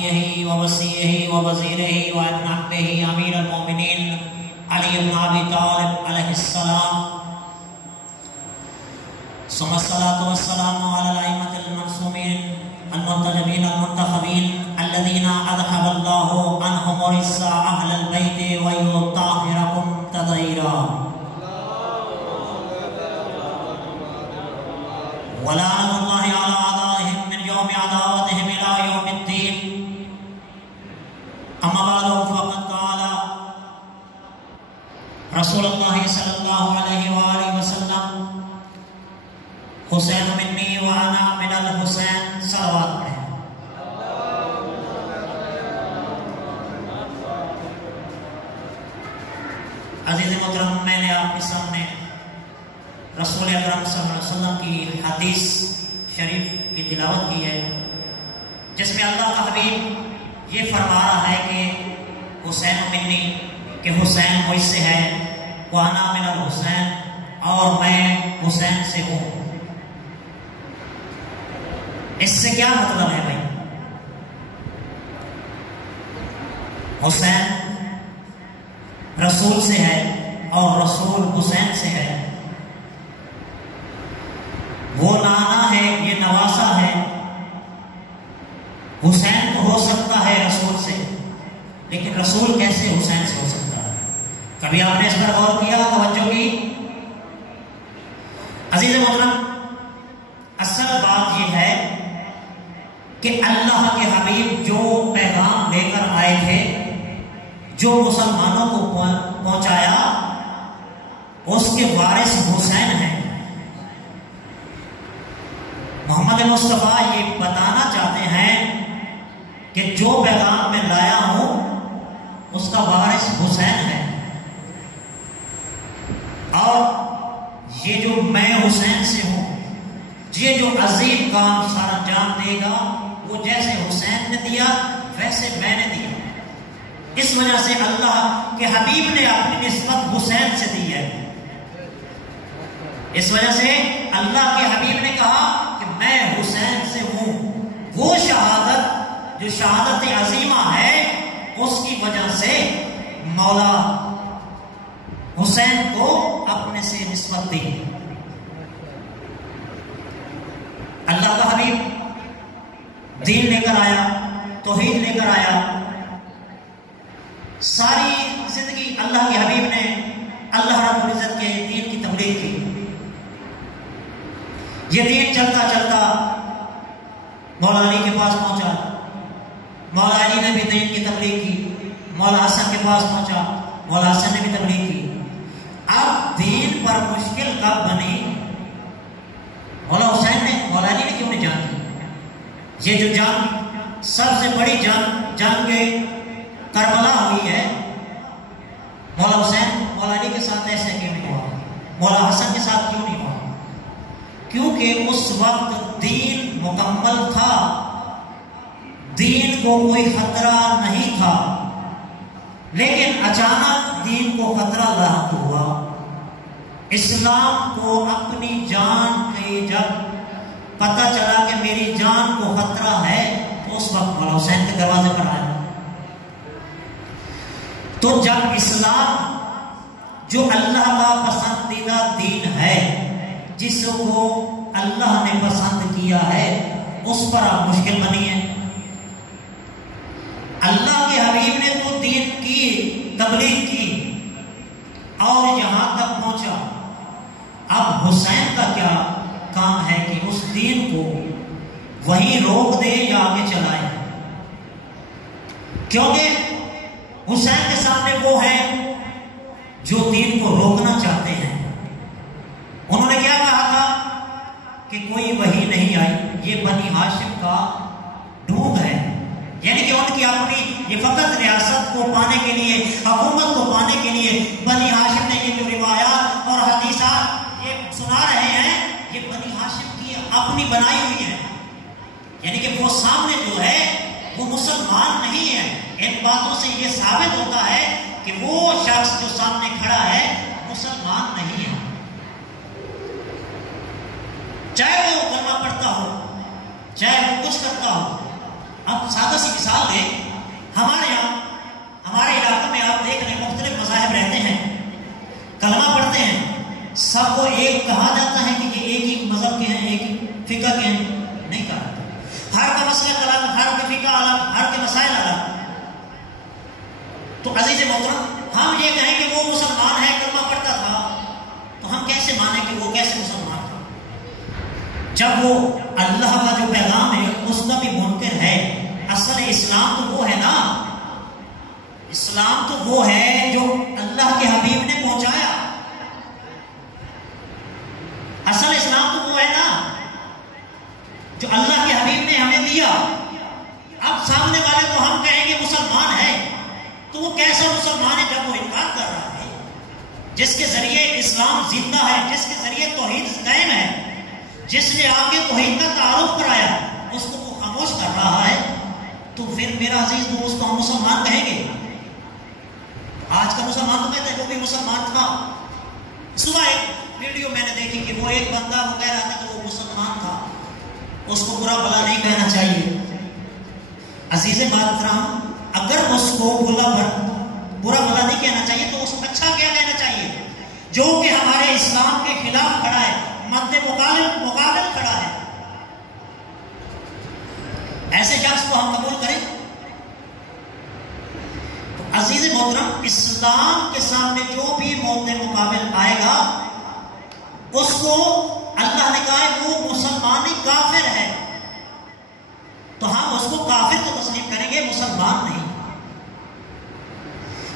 صفيه ووصيه ووزيره وابن عمه امير المؤمنين علي بن ابي طالب عليه السلام، ثم الصلاة والسلام على الأئمة المعصومين المنتجبين المنتخبين الذين أذهب الله عنهم رجس أهل البيت ويطهركم تطهيرا. ولعنة الله على أعدائهم من يوم عداوتهم إلى يوم الدين. أما بعد فقد قال رسول الله صلى الله عليه وآله وسلم: حسین منی وانا من الحسین. صلوات پڑھیں. عزیز محترم، میں نے آپ کے سامنے رسول اکرم صلی اللہ علیہ وسلم کی حدیث شریف کی تلاوت کی ہے، جس میں اللہ کا حبیب یہ فرما رہا ہے کہ حسین منی، کہ حسین مجھ سے ہے، وانا من الحسین، اور میں حسین سے ہوں. اس سے کیا مطلب ہے بھائی؟ حسین رسول سے ہے اور رسول حسین سے ہے. وہ نانا ہے، یہ نواسا ہے. حسین تو ہو سکتا ہے رسول سے، لیکن رسول کیسے حسین سے ہو سکتا ہے؟ کبھی آپ نے اس پر غور کیا، توجہ کی؟ عزیز محترم، اصل بات یہ ہے کہ اللہ کے حبیب جو پیغام لے کر آئے تھے، جو مسلمانوں کو پہنچایا، اس کے وارث حسین ہیں. محمد مصطفیٰ یہ بتانا چاہتے ہیں کہ جو پیغام میں لایا ہوں اس کا وارث حسین ہے، اور یہ جو میں حسین سے ہوں، یہ جو عظیم کام سر انجام دے گا، وہ جیسے حسین نے دیا ویسے میں نے دیا. اس وجہ سے اللہ کے حبیب نے اپنی نسبت حسین سے دی ہے. اس وجہ سے اللہ کے حبیب نے کہا کہ میں حسین سے ہوں. وہ شہادت جو شہادت عظیمہ ہے، اس کی وجہ سے مولا حسین کو اپنے سے نسبت دی. اللہ کا حبیب دین لے کر آیا، توحید لے کر آیا. ساری زندگی اللہ کے حبیب نے اللہ رب العزت کے دین کی تبلیغ کی. یہ دین چلتا چلتا مولا علی کے پاس پہنچا. مولا علی نے بھی دین کی تبلیغ کی. مولا حسن کے پاس پہنچا، مولا حسن نے بھی تبلیغ کی. اب دین پر مشکل کب بنی؟ مولا حسین نے، مولا علی نے کیوں نہیں جان دی؟ یہ جو جنگ سب سے بڑی جنگ کربلا ہوئی ہے، مولا حسین مولا علی کے ساتھ ایسے کیوں نہیں ہوا؟ مولا حسن کے ساتھ کیوں نہیں ہوا؟ کیونکہ اس وقت دین مکمل تھا، دین کو کوئی خطرہ نہیں تھا. لیکن اچانک دین کو خطرہ لاحق ہوا. اسلام کو اپنی جان کی جب پتہ چلا کہ میری جان کو خطرہ ہے، تو اس وقت مولا حسین کے دروازے پر آیا. تو جب اسلام جو اللہ کا پسندیدہ دین ہے، جس کو اللہ نے پسند کیا ہے، اس پر آپ مشکل بنی ہے. اللہ کے حبیب نے تو دین کی تبلیغ کی اور یہاں تک پہنچا. اب حسین کا کیا کام ہے کہ اس دین کو وہیں روک دے یا آگے چلائے؟ کیونکہ حسین کے سامنے وہ ہیں جو دین کو روکنا چاہتے ہیں. انہوں نے کیا کہا تھا کہ کوئی وحی نہیں آئی، یہ بنی ہاشم کا ڈھونگ ہے. یعنی کہ ان کی اپنی یہ فقط ریاست کو پانے کے لیے، حکومت کو پانے کے لیے بنی ہاشم نے یہ جو روایات اور حدیثات یہ سنا رہے ہیں، یہ بنی ہاشم کی اپنی بنائی ہوئی ہے. یعنی کہ وہ سامنے جو ہے وہ مسلمان نہیں ہے. ان باتوں سے یہ ثابت ہوتا ہے کہ وہ شخص جو سامنے کھڑا ہے مسلمان نہیں ہے. چاہے وہ کلمہ پڑھتا ہو، چاہے وہ کچھ کرتا ہو، اب سادہ سی مثال دیں، ہمارے یہاں ہمارے علاقے میں آپ دیکھ رہے ہیں مختلف مذاہب رہتے ہیں، کلمہ پڑھتے ہیں، سب کو ایک کہا جاتا ہے کہ یہ ایک ہی مذہب کے ہیں، ایک ہی فقہ کے ہیں؟ نہیں کہا جاتا، ہر کا مسئلہ الگ، ہر کا فقہ الگ، ہر کے مسائل الگ۔ تو عزیز محترم، ہم یہ کہیں کہ وہ مسلمان ہے، کلمہ پڑھتا تھا، تو ہم کیسے مانیں کہ وہ کیسے مسلمان تھا جب وہ اللہ کا جو پیغام ہے اس کا بھی منکر ہے؟ اصل اسلام تو وہ ہے نا، اسلام تو وہ ہے جو اللہ کے حبیب نے پہنچایا، اصل اسلام تو وہ ہے نا جو اللہ کے حبیب نے ہمیں دیا۔ اب سامنے والے کو ہم کہیں گے مسلمان ہے، تو وہ کیسا مسلمان ہے جب وہ انکار کر رہا ہے؟ جس کے ذریعے اسلام زندہ ہے، جس کے ذریعے توحید قائم ہے، جس نے آگے توحید کا تعارف کرایا، اس کو وہ خاموش کر رہا ہے، تو پھر میرا عزیز وہ اس کو ہم مسلمان کہیں گے؟ آج کا مسلمان تو کہتے ہیں وہ بھی مسلمان تھا۔ صبح ایک ویڈیو میں نے دیکھی کہ وہ ایک بندہ وہ کہہ رہا تھا کہ وہ مسلمان تھا، اس کو برا بھلا نہیں کہنا چاہیے۔ عزیز محترم، اگر اس کو برا بھلا نہیں کہنا چاہیے تو اس کو اچھا کیا کہنا چاہیے؟ جو کہ ہمارے اسلام کے خلاف کھڑا ہے، مد مقابل کھڑا ہے، ایسے شخص کو ہم قبول کریں؟ تو عزیز محترم، اسلام کے سامنے جو بھی مد مقابل آئے گا اس کو اللہ نے کہا ہے وہ مسلمانی کافر ہے، تو ہم اس کو کافر تو تسلیم کریں گے، مسلمان نہیں،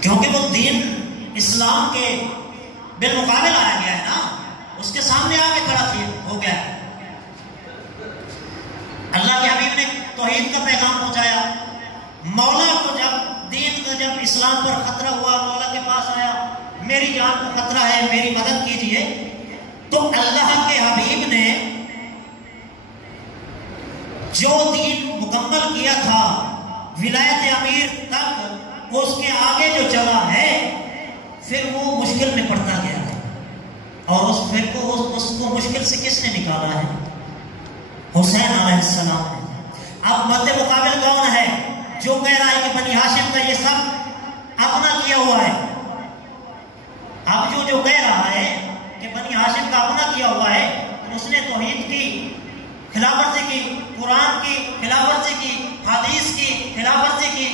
کیونکہ وہ دین اسلام کے بالمقابل آیا گیا ہے نا، اس کے سامنے آ کے کھڑا ہو گیا ہے۔ اللہ کے حبیب نے توحید کا پیغام پہنچایا، مولا کو جب دین کا جب اسلام پر خطرہ ہوا، مولا کے پاس آیا، میری جان کو خطرہ ہے، میری مدد کیجئے، تو اللہ کے حبیب نے جو دین مکمل کیا تھا ولایت امیر تک، اس کے آگے جو چلا ہے پھر وہ مشکل میں پڑتا گیا ہے، اور اس کو مشکل سے کس نے نکالا ہے؟ حسین علیہ السلام نے۔ اب مد مقابل کون ہے؟ جو کہہ رہا ہے کہ بنی ہاشم کا یہ سب اپنا کیا ہوا ہے۔ اب جو کہہ رہا ہے کہ بنی ہاشم کا اپنا کیا ہوا ہے، اس نے توحید کی خلاف ورزی کی، قرآن کی خلاف ورزی کی، حدیث کی خلاف ورزی کی،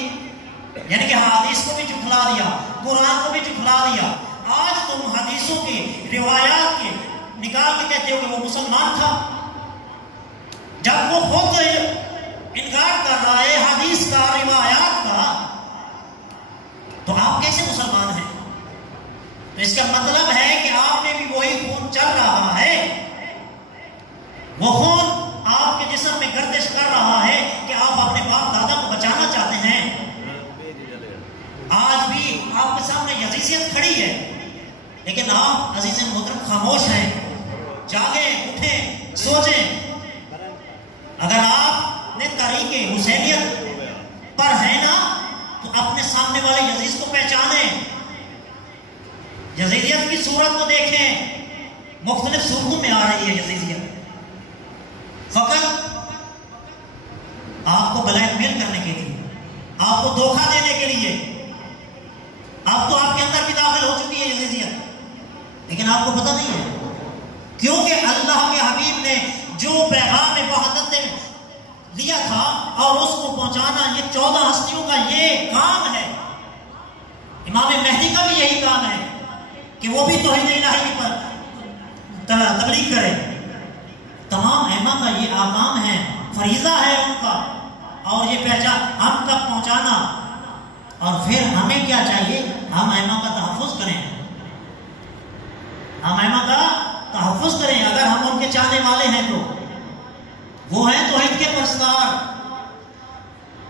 یعنی کہ حدیث کو بھی جھٹلا دیا، قرآن کو بھی جھٹلا دیا۔ آج تم حدیثوں کی روایات کی نکال کے کہتے ہو کہ وہ مسلمان تھا، جب وہ خود انکار کر رہا ہے حدیث کا، روایات کا، تو آپ کیسے مسلمان ہیں؟ تو اس کا مطلب ہے کہ آپ میں بھی وہی خون چل رہا ہے، وہ خون آپ کے جسم میں گردش کر رہا ہے کہ آپ اپنے باپ دادا کو بچانا چاہتے ہیں۔ آج بھی آپ کے سامنے یزیدیت کھڑی ہے، لیکن آپ عزیز محترم خاموش ہیں۔ جاگیں، اٹھیں، سوچیں۔ اگر آپ نے طریق حسینیت پر ہے نا تو اپنے سامنے والے یزید کو پہچانیں، یزیدیت کی صورت کو دیکھیں، مختلف صورتوں میں آ رہی ہے یزیدیت، فقط آپ کو بلیک میل کرنے کے لیے، آپ کو دھوکہ دینے کے لیے۔ اب تو آپ کے اندر بھی داخل ہو چکی ہے یزیدیت، لیکن آپ کو پتہ نہیں ہے، کیونکہ اللہ کے حبیب نے جو پیغام وحدت لیا تھا اور اس کو پہنچانا، یہ 14 ہستیوں کا یہ کام ہے۔ امام مہدی کا بھی یہی کام ہے کہ وہ بھی توحید الہی پر تبلیغ کرے۔ تمام ائمہ کا یہ کام ہے، فریضہ ہے ان کا، اور یہ پہچان ہم تک پہنچانا۔ اور پھر ہمیں کیا چاہیے؟ ہم ائمہ کا تحفظ کریں، ہم ائمہ کا تحفظ کریں۔ اگر ہم ان کے چاہنے والے ہیں تو وہ ہیں توحید کے پرستار،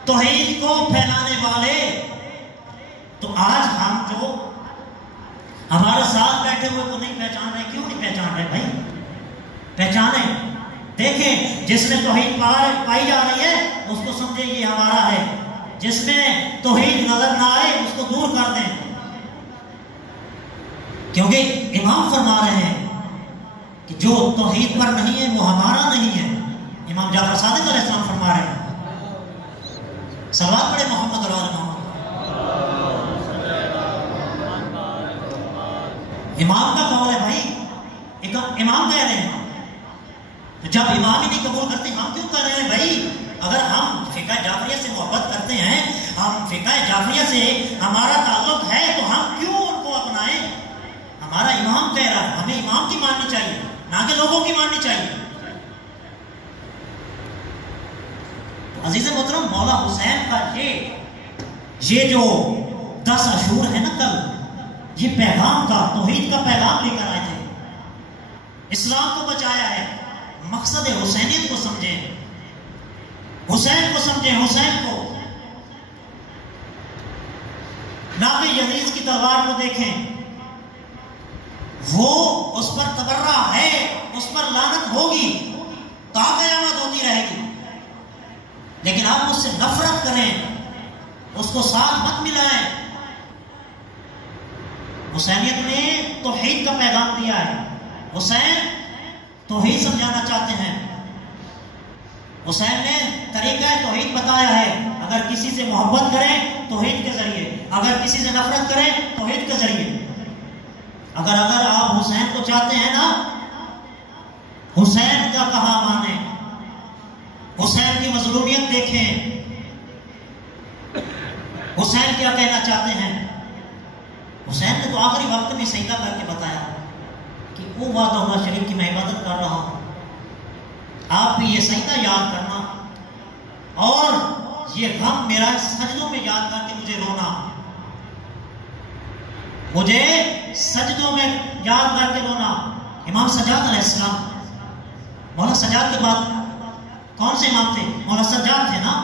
توحید کو پھیلانے والے۔ تو آج ہم جو ہمارے ساتھ بیٹھے ہوئے کو نہیں پہچان رہے، کیوں نہیں پہچان رہے بھائی؟ پہچانیں، دیکھیں، جس میں توحید پائی جا رہی ہے اس کو سمجھیں یہ ہمارا ہے، جس میں توحید نظر نہ آئے اس کو دور کر دیں، کیونکہ امام فرما رہے ہیں کہ جو توحید پر نہیں ہے وہ ہمارا نہیں ہے۔ امام جعفر صادق علیہ السلام فرما رہے ہیں صلوات پڑھے محمد اور آل محمد۔ امام کا قول ہے بھائی، ایک امام کہہ رہے ہیں، تو جب امام ہی نہیں قبول کرتے ہم کیوں کر رہے ہیں بھائی؟ اگر ہم فقہ جعفریہ سے محبت کرتے ہیں، ہم فقہ جعفریہ سے ہمارا تعلق ہے، تو ہم کیوں ان کو اپنائیں؟ ہمارا امام کہہ رہا ہے، ہمیں امام کی ماننی چاہیے، نہ کہ لوگوں کی ماننی چاہیے۔ تو عزیز محترم، مولا حسین کا یہ جو 10 عاشور ہے نا کل، یہ پیغام کا، توحید کا پیغام لے کر آئے تھے، اسلام کو بچایا ہے۔ مقصد حسینیت کو سمجھیں، حسین کو سمجھیں، حسین کو، ناقِ یزید کی تلوار کو دیکھیں، وہ اس پر تبرہ ہے، اس پر لعنت ہوگی، تا قیامت ہوتی رہے گی، لیکن آپ اس سے نفرت کریں، اس کو ساتھ مت ملائیں۔ حسینیت نے توحید کا پیغام دیا ہے، حسین توحید سمجھانا چاہتے ہیں، حسین نے طریقہ توحید بتایا ہے۔ اگر کسی سے محبت کریں توحید کے ذریعے، اگر کسی سے نفرت کریں توحید کے ذریعے۔ اگر آپ حسین کو چاہتے ہیں نا، حسین کا کہا مانیں، حسین کی مظلومیت دیکھیں، حسین کیا کہنا چاہتے ہیں۔ حسین نے تو آخری وقت میں سجدہ کر کے بتایا کہ وہ وعدہ اللہ شریف کی میں عبادت کر رہا ہوں، آپ بھی یہ سجدہ یاد کرنا، اور یہ غم میرا سجدوں میں یاد کر کے مجھے رونا، مجھے سجدوں میں یاد کر کے رونا۔ امام سجاد علیہ السلام، مولا سجاد کے بعد کون سے امام تھے؟ مولا سجاد تھے نا،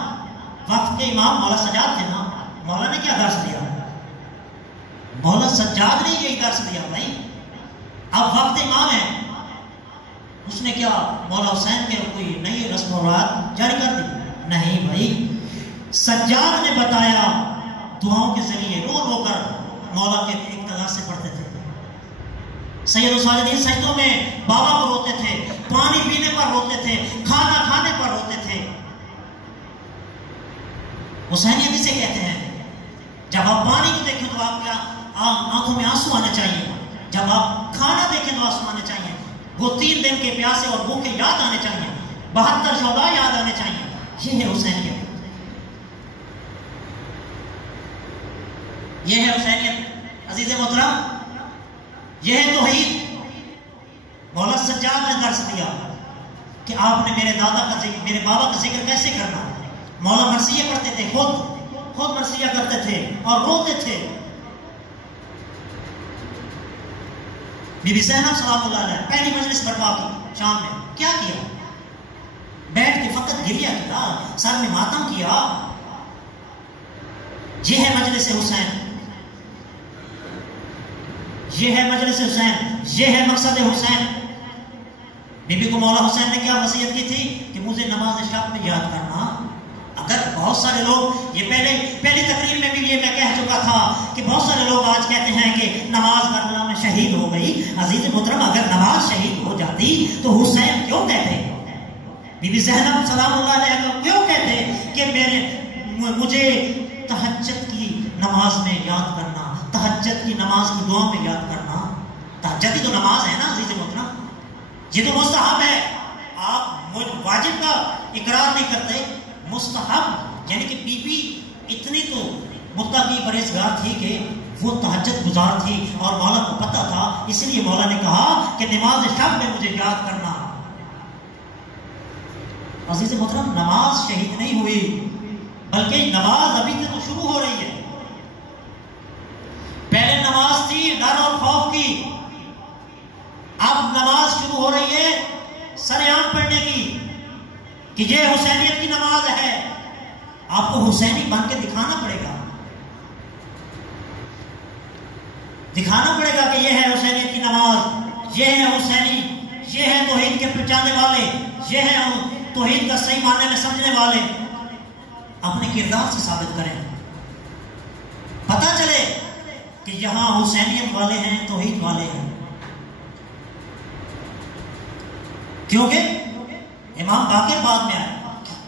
وقت کے امام مولا سجاد تھے نا۔ مولا نے کیا درس دیا؟ مولا سجاد نے یہی درس دیا بھائی۔ اب وقت امام ہے، اس نے کیا مولا حسین کے کوئی نئی رسم و رواج جاری کر دی؟ نہیں بھائی، سجاد نے بتایا، دعاؤں کے ذریعے رو رو کر مولا کے اقتدار سے پڑھتے تھے۔ سید الساجدین سجدوں میں بابا کو روتے تھے، پانی پینے پر روتے تھے، کھانا کھانے پر روتے تھے۔ حسینیت اسے کہتے ہیں، جب آپ پانی کو دیکھیں تو آپ کیا آنکھوں میں آنسو آنے چاہیے، جب آپ کھانا دیکھیں تو آنسو آنے چاہیے، وہ 3 دن کے پیاسے اور بھوکے یاد آنے چاہیے، 72 شہداء یاد آنے چاہیے۔ یہ ہے حسینیت، یہ ہے حسینیت عزیز محترم، یہ ہے توحید۔ مولا سجاد نے درس دیا کہ آپ نے میرے دادا کا ذکر، میرے بابا کا ذکر کیسے کرنا۔ مولا مرثیہ پڑھتے تھے، خود مرثیہ کرتے تھے اور روتے تھے۔ بی بی زینب سلام اللہ علیہ پہلی مجلس بٹوا کی شام میں کیا کیا؟ بیٹھ کے فقط گریہ کیا، سر میں ماتم کیا۔ یہ ہے مجلس حسین، یہ ہے مجلس حسین، یہ ہے مقصد حسین۔ بی بی کو مولا حسین نے کیا وصیت کی تھی کہ مجھے نماز شب میں یاد کرنا۔ اگر بہت سارے لوگ، یہ پہلی تقریر میں بھی یہ میں کہہ چکا تھا کہ بہت سارے لوگ آج کہتے ہیں کہ نماز کربلا میں شہید ہو گئی۔ عزیز محترم، اگر نماز شہید ہو جاتی تو حسین کیوں کہتے، بی بی زینب سلام اللہ علیہ کو کیوں کہتے کہ مجھے تہجد کی نماز میں یاد کرنا، تہجد کی نماز کی دعا میں یاد کرنا۔ تہجد کی تو نماز ہے نا عزیز محترم، یہ تو مستحب ہے۔ آپ واجب کا اقرار نہیں کرتے، مستحب، یعنی کہ بی بی اتنی تو متقی پرہیزگار تھی کہ وہ تہجد گزار تھی اور مولا کو پتہ تھا، اس لیے مولا نے کہا کہ نماز شب میں مجھے یاد کرنا۔ عزیز محترم، نماز شہید نہیں ہوئی، بلکہ نماز ابھی سے تو شروع ہو رہی ہے۔ پہلے نماز تھی ڈر اور خوف کی، اب نماز شروع ہو رہی ہے سریعان پڑھنے کی کہ یہ حسینیت کی نماز ہے۔ آپ کو حسینی بن کے دکھانا پڑے گا، دکھانا پڑے گا کہ یہ ہے حسینیت کی نماز، یہ ہے حسینی، یہ ہے توحید کے پہچاننے والے، یہ ہے توحید کا صحیح معنی میں سمجھنے والے۔ اپنے کردار سے ثابت کریں، پتہ چلے کہ یہاں حسینیت والے ہیں، توحید والے ہیں۔ کیونکہ امام باقر بعد میں آئے،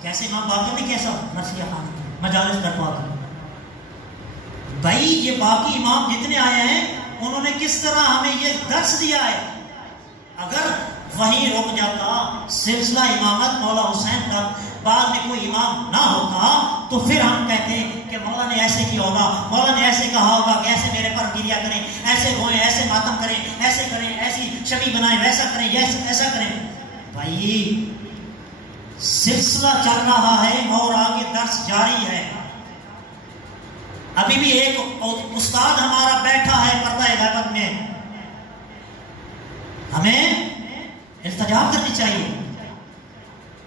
کیسے امام باقر نے کیسا مرثیہ خوانی کی؟ مجالس برپا کی. بھائی یہ باقی امام جتنے آئے ہیں انہوں نے کس طرح ہمیں یہ درس دیا ہے. اگر وہیں رک جاتا سلسلہ امامت مولا حسین کا، بعد میں کوئی امام نہ ہوتا تو پھر ہم کہتے کہ مولا نے ایسے کیا ہوگا، مولا نے ایسے کہا ہوگا کہ ایسے میرے پر گریا کریں، ایسے روئیں، ایسے ماتم کریں، ایسے کریں، ایسی شبی بنائیں، ویسا کریں، ایسا کریں. بھائی سلسلہ چل رہا ہے اور آگے درس جاری ہے. ابھی بھی ایک استاد ہمارا بیٹھا ہے پردہ غیبت میں. ہمیں التجا کرنی چاہیے،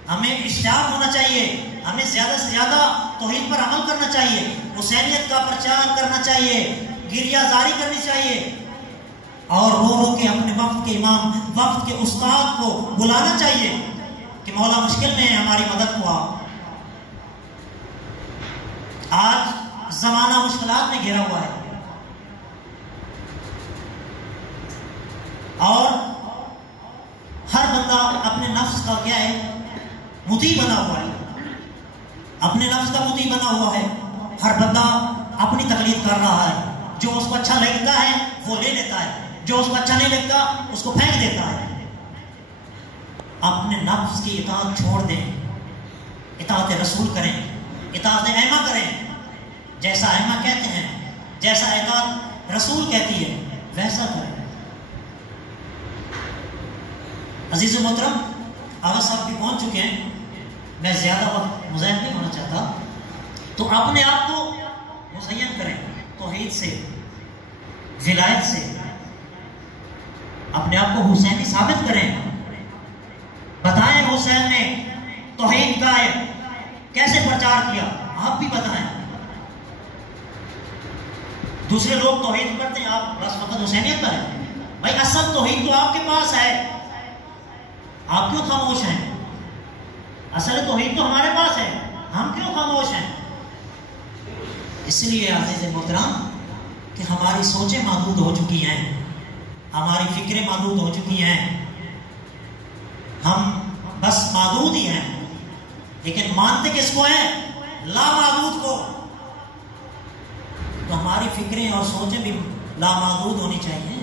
ہمیں اشتیاق ہونا چاہیے، ہمیں زیادہ سے زیادہ توحید پر عمل کرنا چاہیے، حسینیت کا پرچار کرنا چاہیے، گریہ زاری کرنی چاہیے، اور رو رو کے اپنے وقت کے امام، وقت کے استاد کو بلانا چاہیے کہ مولا مشکل میں ہے، ہماری مدد کو آ. آج زمانہ مشکلات میں گھرا ہوا ہے اور ہر بندہ اپنے نفس کا کیا ہے، مطیع بنا ہوا ہے، اپنے نفس کا مطیع بنا ہوا ہے. ہر بندہ اپنی تقلید کر رہا ہے، جو اس کو اچھا لگتا ہے وہ لے لیتا ہے، جو اس کو اچھا نہیں لگتا اس کو پھینک دیتا ہے. اپنے نفس کی اطاعت چھوڑ دیں، اطاعت رسول کریں، اطاعت ائمہ کریں. جیسا ائمہ کہتے ہیں، جیسا اطاعت رسول کہتی ہے ویسا کریں. عزیز و محترم، آغا صاحب بھی پہنچ چکے ہیں، میں زیادہ وقت مضاعف نہیں ہونا چاہتا. تو اپنے آپ کو مزین کریں توحید سے، ولایت سے، اپنے آپ کو حسینی ثابت کریں. بتائیں حسین نے توحید کا کیسے پرچار کیا، آپ بھی بتائیں. دوسرے لوگ توحید کرتے ہیں، آپ بس فقط حسینیت پر ہیں. بھائی اصل توحید تو آپ کے پاس ہے، آپ کیوں خاموش ہیں؟ اصل توحید تو ہمارے پاس ہے، ہم کیوں خاموش ہیں؟ اس لیے عزیز محترم کہ ہماری سوچیں محدود ہو چکی ہیں، ہماری فکریں محدود ہو چکی ہیں، ہم بس معدود ہی ہیں، لیکن مانتے کس کو ہیں؟ لامحدود کو. تو ہماری فکریں اور سوچیں بھی لامحدود ہونی چاہیے.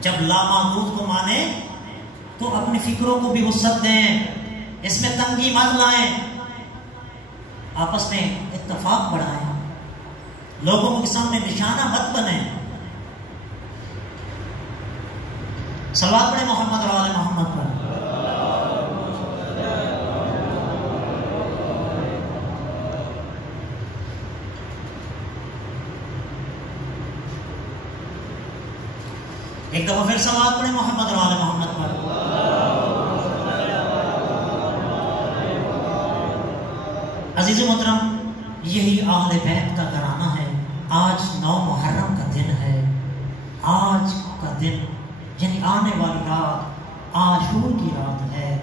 جب لامحدود کو مانے تو اپنی فکروں کو بھی وسعت دیں، اس میں تنگی مت لائیں، آپس میں اتفاق بڑھائیں، لوگوں کے سامنے نشانہ مت بنیں. صلوات پڑھیں محمد اور آل محمد پر. ایک دفعہ پھر صلوات پڑھیں محمد اور آل محمد پر. عزیز محترم، یہی اہل بیت کا گھرانہ ہے. آج 9 محرم کا دن ہے. آج کا دن یعنی آنے والی رات عاشور کی رات ہے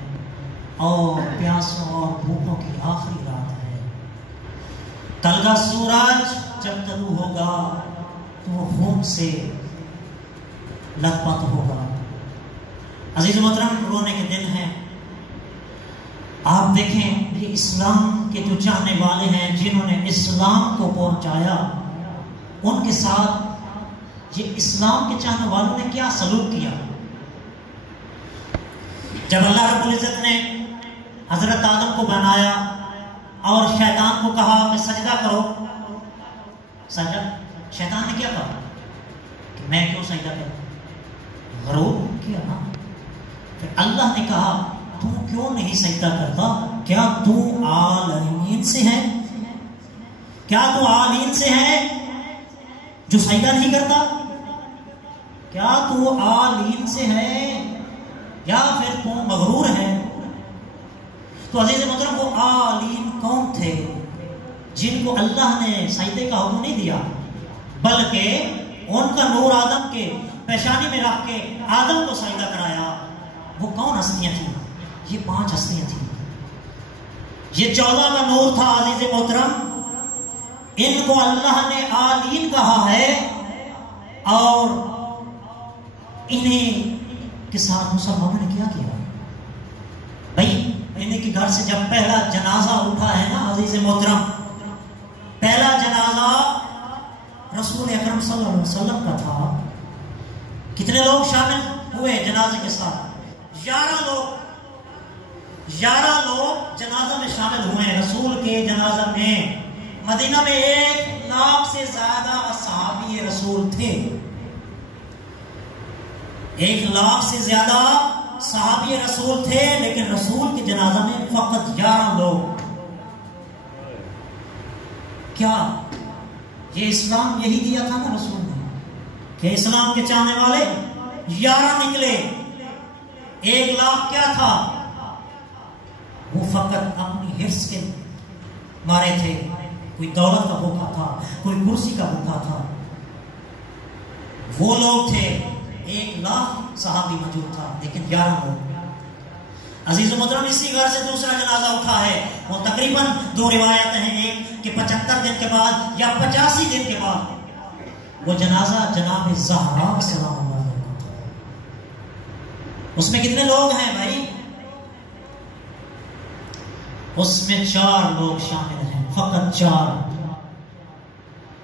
اور پیاسوں اور بھوکوں کی آخری رات ہے. کل کا سورج جب طلوع ہوگا تو وہ خون سے لت پت ہوگا. عزیز محترم، رونے کے دن ہیں. آپ دیکھیں یہ اسلام کے جو چاہنے والے ہیں، جنہوں نے اسلام کو پہنچایا، ان کے ساتھ یہ اسلام کے چاہنے والوں نے کیا سلوک کیا. جب اللہ رب العزت نے حضرت آدم کو بنایا اور شیطان کو کہا کہ سجدہ کرو، سجدہ شیطان نے کیا کہا کہ میں کیوں سجدہ کروں؟ غرور کیا نا. پھر اللہ نے کہا تو کیوں نہیں سجدہ کرتا؟ کیا تو عالمین سے ہے؟ کیا تو عالمین سے ہے جو سجدہ نہیں کرتا؟ کیا تو عالمین سے ہے یا پھر تو مغرور ہے؟ تو عزیز محترم، وہ عالمین کون تھے جن کو اللہ نے سجدے کا حکم نہیں دیا، بلکہ ان کا نور آدم کے پیشانی میں رکھ کے آدم کو سجدہ کرایا؟ وہ کون ہستیاں تھیں؟ یہ 5 ہستیاں تھیں. یہ 14 کا نور تھا. عزیز محترم، ان کو اللہ نے عالین کہا ہے اور انہیں کے ساتھ مسلمانوں نے کیا کیا؟ بھائی انہیں کے گھر سے جب پہلا جنازہ اٹھا ہے نا عزیز محترم، رسول اکرم صلی اللہ علیہ وسلم کا تھا. کتنے لوگ شامل ہوئے جنازے کے ساتھ؟ 11 لوگ جنازہ میں شامل ہوئے رسول کے جنازہ میں. مدینہ میں 1 لاکھ سے زیادہ صحابی رسول تھے. 1 لاکھ سے زیادہ صحابی رسول تھے، لیکن رسول کے جنازہ میں فقط 11 لوگ. کیا یہ اسلام یہی دیا تھا نا رسول نے کہ اسلام کے چاہنے والے 11 نکلے؟ 1 لاکھ کیا تھا؟ وہ فقط اپنی حرص کے مارے تھے. کوئی دولت کا بھوکا تھا، کوئی کرسی کا بھوکا تھا. وہ لوگ تھے. 1 لاکھ صحابی موجود تھا لیکن 11 لوگ. عزیز و محترم، اسی گھر سے دوسرا جنازہ اٹھا ہے. وہ تقریباً 2 روایتیں ہیں، ایک کہ 75 دن کے بعد یا 85 دن کے بعد. وہ جنازہ جناب زہرا سلام اللہ علیہ کا تھا. اس میں کتنے لوگ ہیں بھائی؟ اس میں 4 لوگ شامل ہیں، فقط 4.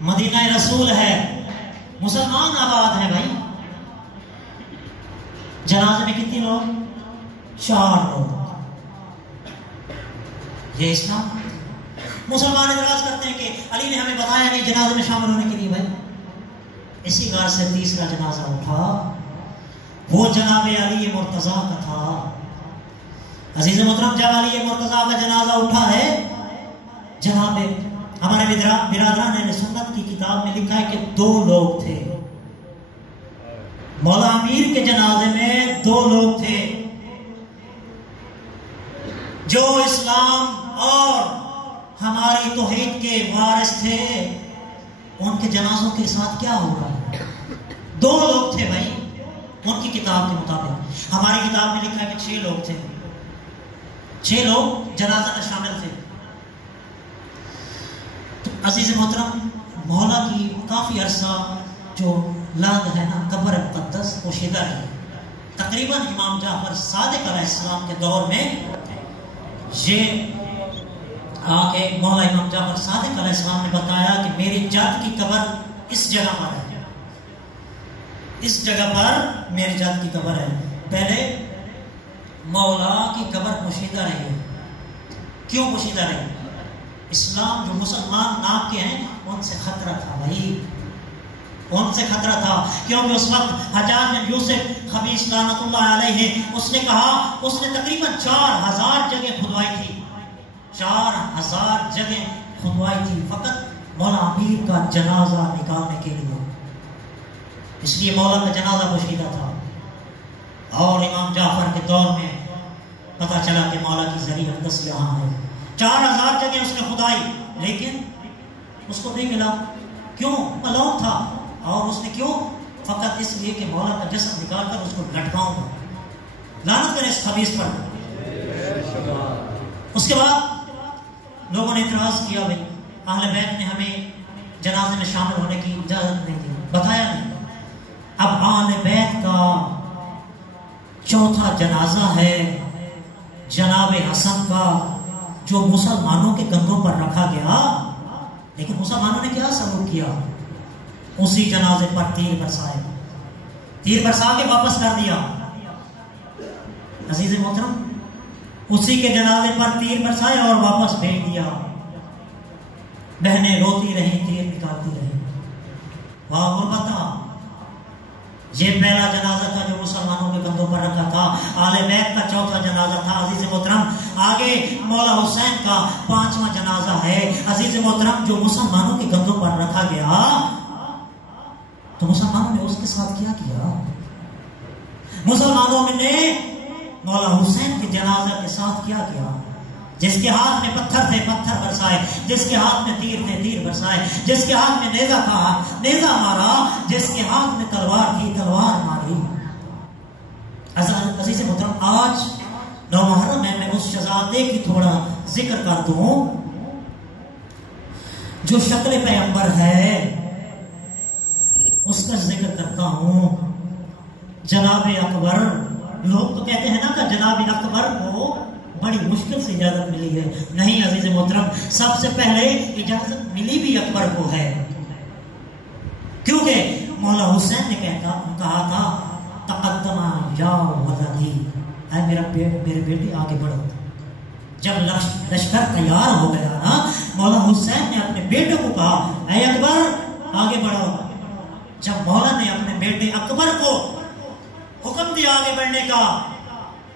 مدینہ رسول ہے، مسلمان آباد ہے بھائی. جنازے میں کتنے لوگ؟ 4 لوگ. یہ اسلام. مسلمان اعتراض کرتے ہیں کہ علی نے ہمیں بتایا نہیں جنازے میں شامل ہونے کے لیے. بھائی اسی گھر سے تیسرا جنازہ اٹھا. وہ جناب علی مرتضیٰ کا تھا. عزیز محترم، جب علی مرتضیٰ کا جنازہ اٹھا ہے، جناب ہمارے برادران اہل سنت کی کتاب میں لکھا ہے کہ 2 لوگ تھے. مولا امیر کے جنازے میں 2 لوگ تھے جو اسلام اور ہماری توحید کے وارث تھے. ان کے جنازوں کے ساتھ کیا ہوگا؟ 2 لوگ تھے بھائی ان کی کتاب کے مطابق. ہماری کتاب میں لکھا ہے کہ 6 لوگ تھے. 6 لوگ جنازہ میں شامل تھے. تو عزیز محترم، مولا کی کافی عرصہ جو لاند ہے نا قبر مقدس پوشیدہ ہے. تقریباً امام جعفر صادق علیہ السلام کے دور میں یہ آگے مولا امام جعفر صادق علیہ السلام نے بتایا کہ میری جد کی قبر اس جگہ پر ہے. اس جگہ پر میری جد کی قبر ہے. پہلے مولا کی قبر پوشیدہ رہی. کیوں پوشیدہ رہی؟ اسلام جو مسلمان نام کے ہیں ان سے خطرہ تھا بھائی. ان سے خطرہ تھا کیونکہ اس وقت حجاج بن یوسف خبیث لعنت اللہ علیہ اس نے کہا، اس نے تقریباً 4000 جگہ کھدوائی تھی. 4000 جگہ کھدوائی تھی فقط مولا امیر کا جنازہ نکالنے کے لیے. اس لیے مولا کا جنازہ پوشیدہ تھا. اور امام جعفر کے دور میں پتہ چلا کہ مولا کی ذریعہ اقدس یہاں ہے. 4000 جگہ اس نے کھدائی لیکن اس کو نہیں ملا. کیوں؟ ملعون تھا. اور اس نے کیوں؟ فقط اس لیے کہ مولا کا جسد نکال کر اس کو لٹکاؤں گا. لعنت کرے اس خبیث پر. اس کے بعد لوگوں نے اعتراض کیا، بھائی اہل بیت نے ہمیں جنازے میں شامل ہونے کی اجازت نہیں دی، بتایا نہیں. اب اہل بیت کا 4تھا جنازہ ہے جناب حسن کا، جو مسلمانوں کے کندھوں پر رکھا گیا. لیکن مسلمانوں نے کیا سلوک کیا؟ اسی جنازے پر تیر برسائے. تیر برسا کے واپس کر دیا. عزیز محترم، اسی کے جنازے پر تیر برسائے اور واپس بھیج دیا. بہنیں روتی رہیں، تیر نکالتی رہیں. واہ غربتہ. یہ پہلا جنازہ تھا جو مسلمانوں کے کندھوں پر رکھا تھا. آل بیت کا 4تھا جنازہ تھا. عزیز محترم، آگے مولا حسین کا 5واں جنازہ ہے. عزیز محترم، جو مسلمانوں کے کندھوں پر رکھا گیا تو مسلمانوں نے اس کے ساتھ کیا کیا؟ مسلمانوں نے مولا حسین کے جنازہ کے ساتھ کیا کیا؟ جس کے ہاتھ میں پتھر تھے پتھر برسائے، جس کے ہاتھ میں تیر تھے تیر برسائے، جس کے ہاتھ میں نیزہ تھا نیزہ مارا، جس کے ہاتھ میں تلوار تھی تلوار ماری. عزیز محترم، آج 9 محرم ہے. میں اس شہزادے کی تھوڑا ذکر کر دوں جو شکل پیغمبر ہے، اس کا ذکر کرتا ہوں. جناب اکبر. لوگ تو کہتے ہیں نا کہ جناب اکبر کو بڑی مشکل سے اجازت ملی ہے. نہیں عزیز محترم، سب سے پہلے اجازت ملی بھی اکبر کو ہے. گے؟ مولا حسین نے کہا تھا تقدما یا ولدی، اے میرے بیٹے آگے بڑھو۔ جب لشکر تیار ہو گیا نا، مولا حسین نے اپنے بیٹے کو کہا اے اکبر آگے بڑھو۔ جب مولا نے اپنے بیٹے اکبر کو حکم دیا آگے بڑھنے کا،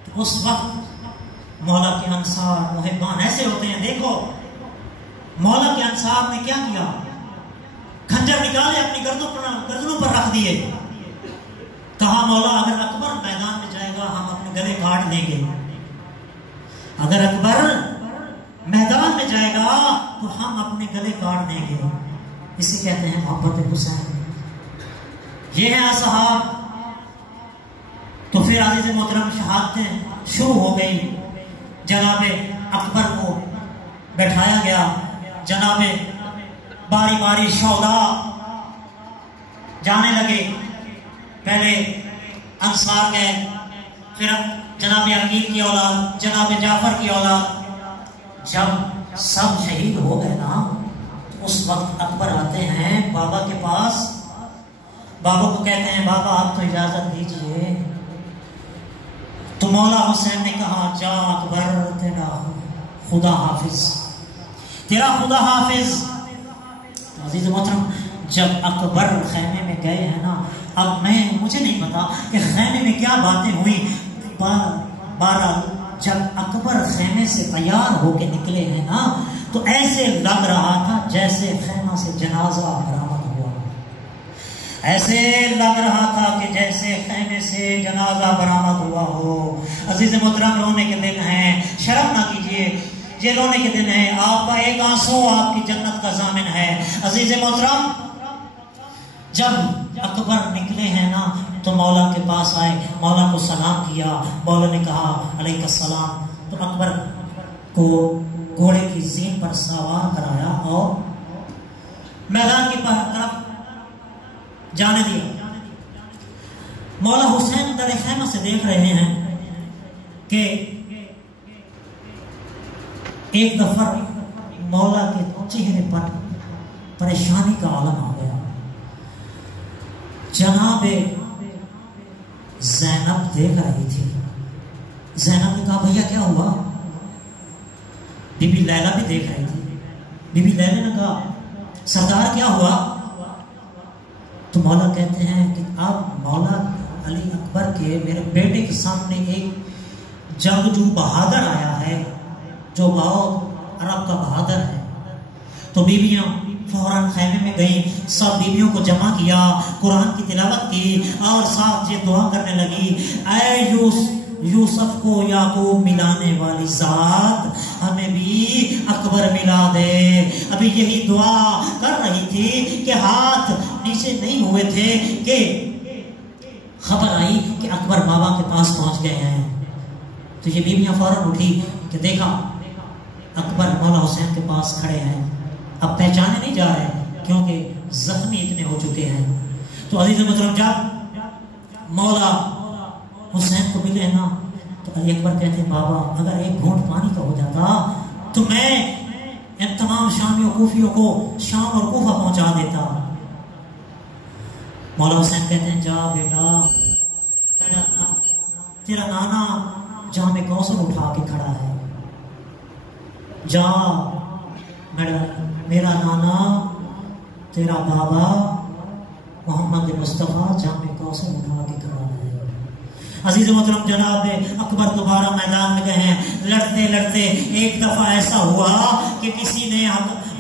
تو اس وقت مولا کے انصار محبان ایسے ہوتے ہیں، دیکھو مولا کے انصار نے کیا کیا، خنجر نکالے اپنی گردنوں پر رکھ دیے، کہا مولا اگر اکبر میدان میں جائے گا ہم اپنے گلے کاٹ لیں گے، اگر اکبر میدان میں جائے گا تو ہم اپنے گلے کاٹ دیں گے۔ اسے کہتے ہیں محبت حسین۔ یہ ہے اصحاب۔ تو پھر عزیز محترم شہادتیں شروع ہو گئی، جناب اکبر کو بیٹھایا گیا، جناب باری باری شہداء جانے لگے، پہلے انصار گئے، پھر جناب عقیل کی اولاد، جناب جعفر کی اولاد۔ جب سب شہید ہو گئے نا، اس وقت اکبر آتے ہیں بابا کے پاس، بابا کو کہتے ہیں بابا آپ تو اجازت دیجئے۔ تو مولا حسین نے کہا جا اکبر تیرا خدا حافظ، تیرا خدا حافظ۔ عزیز محترم جب اکبر خیمے میں گئے ہیں نا، اب مجھے نہیں پتا کہ خیمے میں کیا باتیں ہوئی، بہرحال جب اکبر خیمے سے تیار ہو کے نکلے ہیں نا، تو ایسے لگ رہا تھا جیسے خیمہ سے جنازہ برآمد ہوا، ایسے لگ رہا تھا کہ جیسے خیمے سے جنازہ برآمد ہوا ہو۔ عزیز محترم رونے کے دن ہیں، شرم نہ کیجیے، یہ رونے کے دن ہیں، آپ کا ایک آنسو آپ کی جنت کا ضامن ہے۔ عزیز محترم جب اکبر نکلے ہیں نا تو مولا کے پاس آئے، مولا کو سلام کیا، مولا نے کہا علیہ السلام، تو اکبر کو گھوڑے کی زین پر سوار کرایا اور میدان کی طرف جانے دیا۔ مولا حسین در خیمہ سے دیکھ رہے ہیں کہ ایک دفعہ مولا کے چہرے پر پریشانی کا عالم آ گیا۔ جناب زینب دیکھ رہی تھی، زینب نے کہا بھیا کیا ہوا؟ بی بی لیلا بھی دیکھ رہی تھی، بی بی لیلا نے کہا سردار کیا ہوا؟ تو مولا کہتے ہیں کہ اب مولا علی اکبر کے میرے بیٹے کے سامنے ایک جنگجو بہادر آیا ہے جو بہت عرب کا بہادر ہے۔ تو بیویاں فوراً خیمے میں گئی، سب بیویوں کو جمع کیا، قرآن کی تلاوت کی اور ساتھ یہ دعا کرنے لگی، اے یوسف کو یعقوب ملانے والی ذات ہمیں بھی اکبر ملا دے۔ ابھی یہی دعا کر رہی تھی کہ ہاتھ نیچے نہیں ہوئے تھے کہ خبر آئی کہ اکبر بابا کے پاس پہنچ گئے ہیں۔ تو یہ بیویاں فوراً اٹھی کہ دیکھا اکبر مولا حسین کے پاس کھڑے ہیں، اب پہچانے نہیں جا رہے کیونکہ زخمی اتنے ہو چکے ہیں۔ تو عزیز محترم جب مولا حسین کو ملے نا تو علی اکبر کہتے ہیں بابا اگر ایک گھونٹ پانی کا ہو جاتا تو میں ان تمام شامیوں کوفیوں کو شام اور کوفہ پہنچا دیتا۔ مولا حسین کہتے ہیں جا بیٹا، تیرا نانا جام کوثر اٹھا کے کھڑا ہے، جا میرا نانا تیرا بابا محمد مصطفیٰ جام کوثر اٹھا کے کھڑا ہے۔ عزیز محترم جناب اکبر دوبارہ میدان میں گئے ہیں، لڑتے لڑتے ایک دفعہ ایسا ہوا کہ کسی نے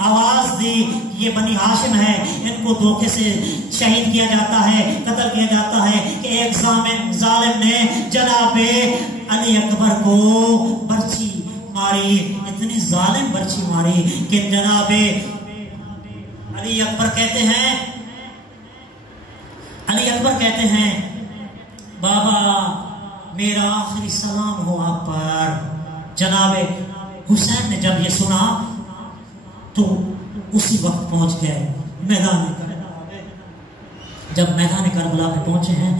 آواز دی یہ بنی ہاشم ہے، ان کو دھوکے سے شہید کیا جاتا ہے، قتل کیا جاتا ہے، کہ ایک ظالم نے جناب علی اکبر کو برچی ماری، اتنی ظالم برچی ماری کہ جناب علی اکبر کہتے ہیں بابا میرا آخری سلام ہو آپ پر۔ جناب حسین نے جب یہ سنا تو اسی وقت پہنچ گئے میدان کربلا۔ جب میدان کربلا میں پہنچے ہیں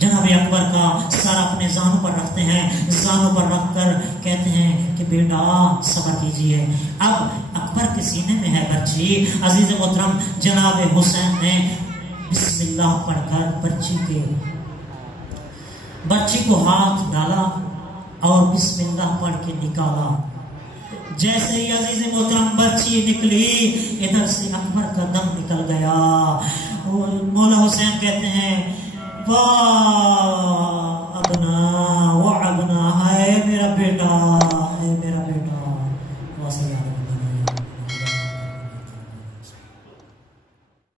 جناب اکبر کا سر اپنے زانوں پر رکھتے ہیں، زانوں پر رکھ کر کہتے ہیں کہ بیٹا صبر کیجئے۔ اب اکبر کے سینے میں ہے برچی۔ عزیز محترم جناب حسین نے بسم اللہ پڑھ کر برچی کو ہاتھ ڈالا اور بسم اللہ پڑھ کے نکالا. جیسے ہی عزیز محترم برچی نکلی ادھر سے اکبر کا دم نکل گیا. اور مولا حسین کہتے ہیں واہ